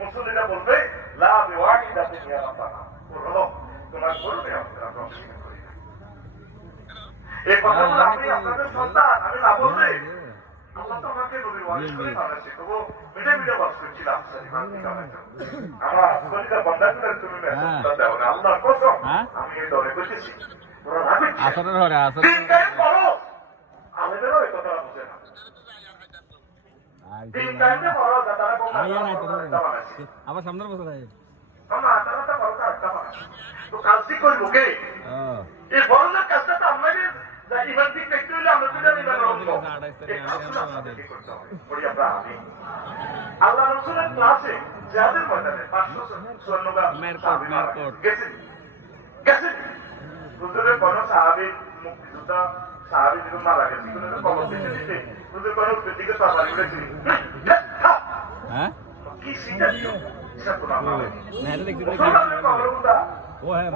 মুসলিমরা বলবে লাভ ওয়াহিদা তুমি তোমার করবে এই কথাগুলো আমি আপনাদের সন্তান আমি না বললে আল্লাহ তো আমাকে নবীর ওয়ারিস করে বানাইছে তবু মিটে মিটে বাস করছিলাম আমার আসলিকা বন্ধাগুলোর তুমি মেসেজটা দাও না আল্লাহর কসম আমি এই দরে বসেছি তোরা রাখছিস আসলে ধরে আসলে তিন টাইম পড়ো আমাদেরও এই কথাটা বুঝে না তিন টাইমে পড়ো তারা কোন আবার সামনের বছর আছে আমরা আতারাটা বড় একটা বানাই তো কালসি করব কে এই বড় কাজটা তো আমাদের ইমান ঠিক দেখতে হলে আমরা যদি ইমান রাখবো আল্লাহ রাসূলের ক্লাসে যাদের ময়দানে 500 স্বর্ণগা গেছে হুজুরের কোন সাহাবী মুক্তিযোদ্ধা সাহাবী যখন মারা গেছে কোনো খবর দিতে হুজুর কোন দিকে তাড়াতাড়ি উঠেছে হ্যাঁ কি সিটা দিও এটা তো না না এটা দেখতে ও হ্যাঁ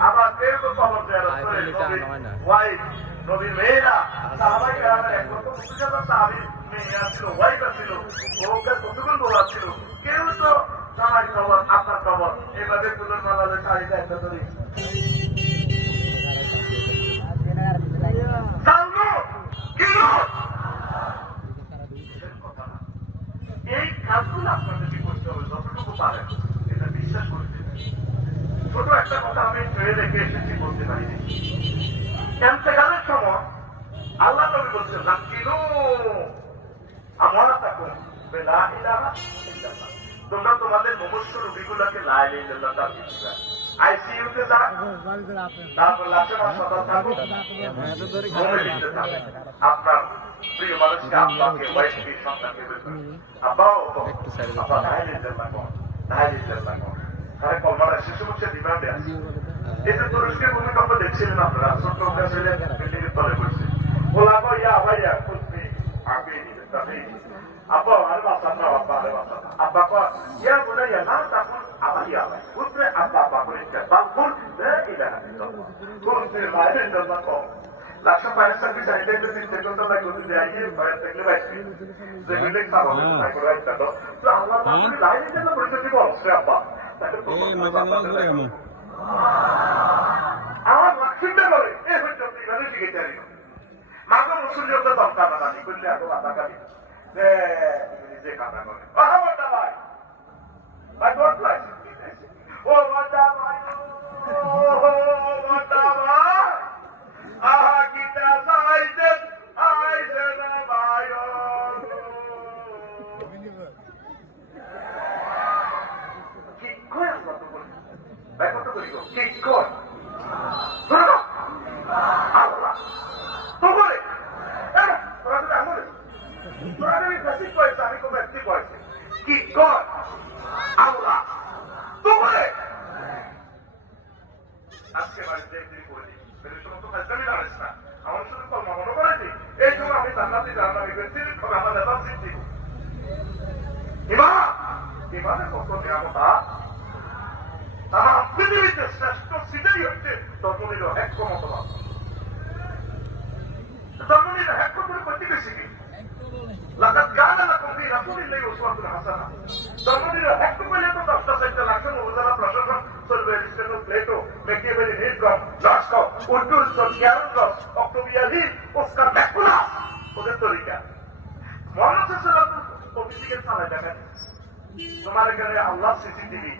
আবার কেউ তো খবর দেয় নবীর মেয়েরা সাহাবাই কেরামের কত মুক্তিযোদ্ধা সাহাবীর মেয়েরা ছিল ওয়াইফ ছিল ওকে কতগুলো দোয়া ছিল কেউ তো জামাই খবর আপনার খবর এভাবে ফুলের মালালে শাড়িটা একটা ধরি এই কাজগুলো আপনাদেরকে করতে হবে যতটুকু পারেন এটা বিশ্বাস করতে ছোট একটা কথা আমি ছেড়ে রেখে এসেছি বলতে পারিনি ইন্তেকালের সময় আল্লাহ নবী বলছেন রাকিনু আমানাতাকুম বিলা ইলাহা ইল্লাল্লাহ তোমরা তোমাদের মনুষ্য রোগীগুলোকে লা ইলাহা ইল্লাল্লাহ দাবি দিবা আইসিইউতে যা তারপর লাশে হাসপাতাল থাকো আপনার প্রিয় মানুষকে আব্বাকে ওয়াইফকে সন্তানকে বলবেন আব্বাও আব্বা লা ইলাহা ইল্লাল্লাহ লা ইলাহা ইল্লাল্লাহ তাহলে কলমাটা শিশু মুখে ডিমান্ডে আছে এই যে তুরস্কের ভূমিকম্প দেখছিলেন আপনারা ছোট্ট ছেলে বিল্ডিংয়ের তলে বসছে বলা গো ইয়া ভাইয়া খুঁজবি আগে দিবে তাহলে আব্বা আর বাসা না আব্বা আর বাসা আব্বা কো ইয়া বলে ইয়া না তখন আবার ইয়া ভাই খুঁজবে আব্বা আব্বা করে বালকুল ইলাহা ইল্লাল্লাহ খুঁজবে বাইরে দরজা কো লাক্ষ পাঁচ সাথে চাইলে তো তিন সেকেন্ড তো লাগে যদি আইয়ে বাইরে থেকে বাইরে যে বিল্ডিং সারা হবে করে একটা তো আল্লাহ তাআলা লাইনে যেন পরিস্থিতি বলছে আব্বা তাকে তো আমার চিন্তা করে এই হচ্ছে মানে শিখে জানি মাঝে মুসলিমদের দরকার না জানি করলে এত মাথা কাটি নিজে কাটা করে মহামতা ভাই ভাই ডোন্ট লাইক ও মতা ভাই ও মতা ভাই আহা কিটা সাইতে আইছে না ভাই কি কই আমরা তো বলি ভাই কত করি গো কি কই আল্লাহ তো বলে তোরা তো আমলে তোরা আমি বেশি কইছ আমি কম বেশি কইছ কি কই আল্লাহ তো বলে আজকে বাড়িতে দেরি করে দিই বেশি সময় তো কাজে লাগাইছ না আমার শুধু কলমা মনে করে দিই এই সময় আমি জান্নাতে জান্নাতে বেশি করে আমার দাদা সিদ্ধি ইমানের কত নিয়ামত তারা পৃথিবীতে শ্রেষ্ঠ সিটাই হচ্ছে ধর্মনীর এক মতবাদ ধর্মনীর এক করে প্রতিবেশী কি লাগাত গান না কমবি রাসূলুল্লাহ উসওয়াতুল হাসানাহ ধর্মনীর দামেস্ক, উর্দুস্ত, কিয়ারুস, অক্টোবিয়ালি, ওস্কার ম্যাকুলা, ওদের তরিকা। মোহাম্মদ সাল্লাল্লাহু আলাইহি ওয়াসাল্লাম অফিসিকে চালায় দেখেন, তোমার এখানে আল্লাহ সিসিটিভি